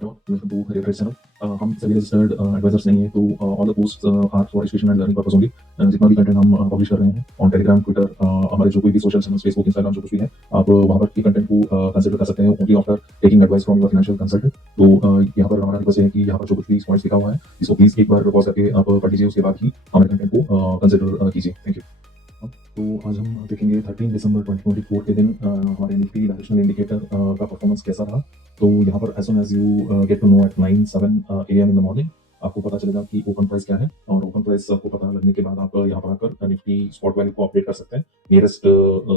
Hello, welcome to Career Trade Channel. हम सभी registered advisers नहीं है, तो all the post are for education and learning purpose only. जितना भी कंटेंट हम पब्लिश कर रहे हैं ऑन टेलीग्राम, ट्विटर, हमारे जो कोई भी सोशल चैनल, फेसबुक, इंस्टाग्राम, जो कुछ भी है, आप वहाँ पर की कंटेंट को कंसिडर कर सकते हैं only after taking advice from your financial consultant. तो यहाँ पर हमारा रिक्वेस्ट है कि यहाँ पर जो कुछ भी पॉइंट्स लिखा हुआ है, इसको प्लीज एक बार पॉज करके आप पढ़ लीजिए, उसके बाद ही हमारे कंटेंट को कंसिडर कीजिए। Thank you. तो आज हम देखेंगे 13 दिसंबर 2024 के दिन हमारे निफ्टी डायरेक्शनल इंडिकेटर का परफॉर्मेंस कैसा रहा। तो यहाँ पर as soon as you get to know at 9:07 AM in the morning आपको पता चलेगा कि ओपन प्राइस क्या है, और ओपन प्राइस आपको पता लगने के बाद आप यहाँ पर आकर निफ्टी स्पॉट वैल्यू को अपडेट कर सकते हैं, नियरेस्ट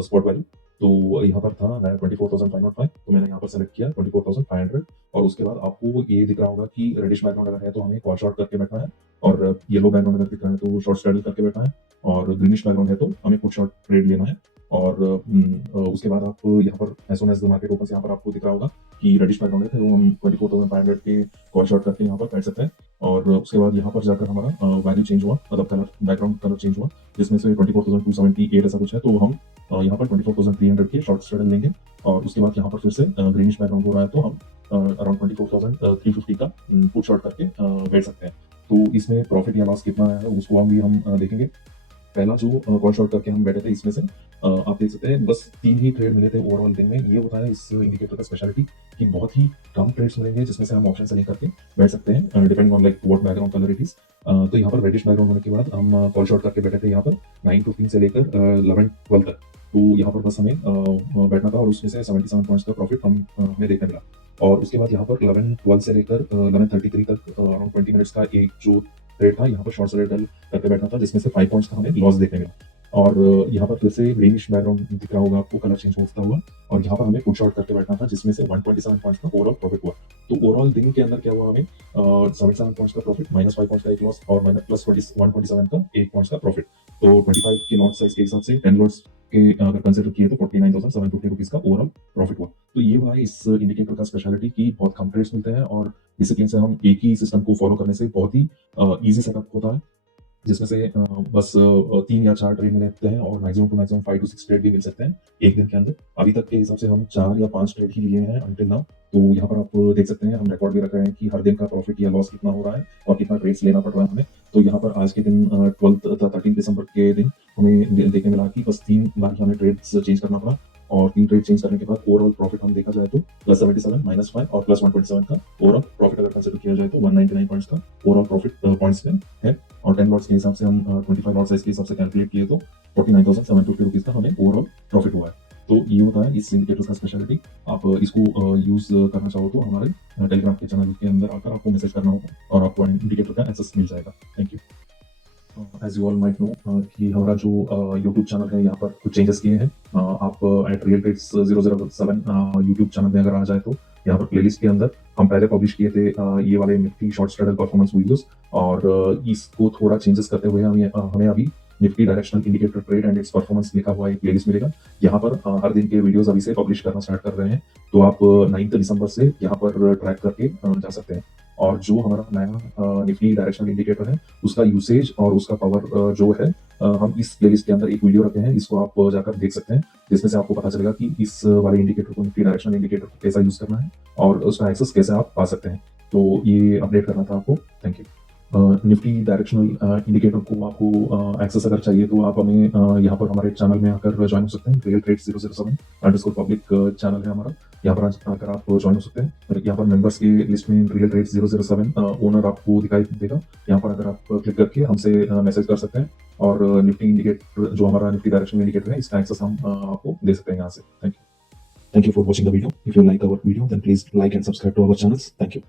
स्पॉट वैल्यू। तो यहाँ पर था 24,505, तो मैंने यहाँ पर सेलेक्ट किया 24,500, और उसके बाद आपको ये दिख रहा होगा कि रेडिश बैकग्राउंड अगर है तो हमें कॉल शॉर्ट करके बैठना है, और येलो बैकग्राउंड अगर दिख रहा है तो शॉर्ट स्ट्रैडल करके बैठना है, और ग्रीनिश बैकग्राउंड है तो हमें पुट शॉर्ट ट्रेड लेना है। और उसके बाद आप यहाँ पर as soon as the market open, यहाँ पर आपको दिख रहा होगा कि रेडिश बैकग्राउंड है, तो हम 24,500 के कॉल शॉर्ट करके यहाँ पर बैठ सकते हैं। और उसके बाद यहाँ पर जाकर हमारा वैल्यू चेंज हुआ, मतलब कलर, बैकग्राउंड कलर चेंज हुआ, जिसमें से 24,278 ऐसा कुछ है, तो हम यहाँ पर 24,300 के शॉर्ट स्ट्रैडल लेंगे। और उसके बाद यहाँ पर फिर से ग्रीनिश बैकग्राउंड हो रहा है, तो हम अराउंड 24,350 का पुट शॉर्ट करके बैठ सकते हैं। तो इसमें प्रॉफिट या लॉस कितना है उसको हम देखेंगे। पहला जो कॉल शॉर्ट करके हम बैठे थे, इसमें से आप देख सकते हैं बस 3 ही ट्रेड मिले थे ओवरऑल दिन में। ये होता है इस इंडिकेटर का स्पेशलिटी कि बहुत ही कम ट्रेड्स मिलेंगे जिसमें से हम ऑप्शन सेलिंग करके बैठ सकते हैं, depending on like what background colour it is. तो यहाँ पर रेडिश बैकग्राउंड होने के बाद हम कॉल शॉर्ट करके बैठे थे यहाँ पर 9:15 से लेकर 11:12 तक। तो यहाँ पर बस हमें बैठना था, और उसमें से 77 पॉइंट्स का प्रॉफिट हमें देखने मिला। और उसके बाद यहाँ पर 11:12 से लेकर 11:33 तक अराउंड 20 मिनट्स का एक जो ट्रेड था, यहाँ पर शॉर्ट सेलिंग करके बैठना था, जिसमें से 5 पॉइंट्स का हमें लॉस देखने मिला। और यहाँ पर फिर से ग्रीनिश बैकग्राउंड दिख रहा होगा आपको, कलर चेंज होता हुआ, और यहाँ पर हमें पुट शॉर्ट करके बैठना था, जिसमें से 127 पॉइंट्स का ओवरऑल प्रॉफिट हुआ। तो ओवरऑल दिन के अंदर क्या हुआ, हमें 77 पॉइंट्स का प्रॉफिट, -5 पॉइंट्स का एक लॉस, और प्लस 127 का 1 पॉइंट्स का प्रॉफिट। तो 25 के लॉट साइज के हिसाब से 10 लॉट्स के अगर कंसिडर किए तो 49,750 रुपीज का ओवरऑल प्रॉफिट हुआ। तो ये हुआ इस इंडिकेटर का स्पेशलिटी की बहुत कम ट्रेड्स मिलते हैं, और डिसिप्लिन से हम एक ही सिस्टम को फॉलो करने से बहुत ही ईजी सेटअप होता है, जिसमें से बस 3 या 4 ट्रेड मिल सकते हैं, और maximum two maximum 5 to 6 trade भी मिल सकते हैं एक दिन के अंदर। अभी तक के हिसाब से हम 4 या 5 ट्रेड ही लिए हैं अंटिल नाउ। तो यहाँ पर आप देख सकते हैं, हम रिकॉर्ड भी रख रहे हैं कि हर दिन का प्रॉफिट या लॉस कितना हो रहा है और कितना ट्रेड्स लेना पड़ रहा है हमें। तो यहाँ पर आज के दिन 13 दिसंबर के दिन हमें देखने मिला कि बस 3 बार हमें ट्रेड्स चेंज करना पड़ा, और 3 ट्रेड चेंज करने के बाद ओवरऑल प्रॉफिट हम देखा जाए तो +77, -5 और +127 का ओवरऑल प्रॉफिट अगर कंसिडर किया जाए तो 199 पॉइंट्स का ओवरऑल प्रॉफिट पॉइंट्स में है। और 10 लॉट्स के हिसाब से हम 25 लॉट साइज के हिसाब से कैलकुलेट किए तो 49,750 रुपीज का हमें ओवरऑल प्रॉफिट हुआ है। तो ये होता है इस इंडिकेटर का स्पेशलिटी। आप इसको यूज करना चाहो तो हमारे टेलीग्राम के चैनल के अंदर आकर आपको मैसेज करना होगा, और आपको इंडिकेटर का एक्सेस मिल जाएगा। Thank you. As you all might know कि हमारा जो यूट्यूब चैनल है, यहाँ पर कुछ चेंजेस किए हैं। आप at real trades 007 YouTube channel में अगर आ जाए तो यहाँ पर प्लेलिस्ट के अंदर हम पहले पब्लिश किए थे ये वाले Nifty short straddle performance videos, और इसको थोड़ा चेंजेस करते हुए हमें अभी Nifty directional indicator trade and it's performance लिखा हुआ एक प्लेलिस्ट मिलेगा। यहाँ पर हर दिन के वीडियोस अभी से पब्लिश करना स्टार्ट कर रहे हैं, तो आप 9 दिसंबर से यहाँ पर ट्रैक करके जा सकते हैं। और जो हमारा नया निफ्टी डायरेक्शनल इंडिकेटर है, उसका यूसेज और उसका पावर जो है, हम इस प्लेलिस्ट के अंदर एक वीडियो रखे हैं, इसको आप जाकर देख सकते हैं, जिसमें से आपको पता चलेगा कि इस वाले इंडिकेटर को, निफ्टी डायरेक्शनल इंडिकेटर को कैसा यूज करना है और उसका एक्सेस कैसे आप पा सकते हैं। तो ये अपडेट करना था आपको। Thank you. Nifty directional indicator को आपको एक्सेस अगर चाहिए तो आप हमें यहाँ पर हमारे चैनल में आकर ज्वाइन हो सकते हैं। Real trade 007 underscore public channel है हमारा, यहाँ पर आकर आप ज्वाइन हो सकते हैं। यहाँ पर मेंबर्स की लिस्ट में रियल ट्रेड 007 ओनर आपको दिखाई देगा, यहाँ पर अगर आप क्लिक करके हमसे मैसेज कर सकते हैं, और निफ्टी इंडिकेटर जो हमारा निफ्टी डायरेक्शनल इंडिकेटर है, इसका एक्सेस हम आपको दे सकते हैं यहाँ से। Thank you. Thank you for watching the video. If you like our video, then please like and subscribe to our channels. Thank you.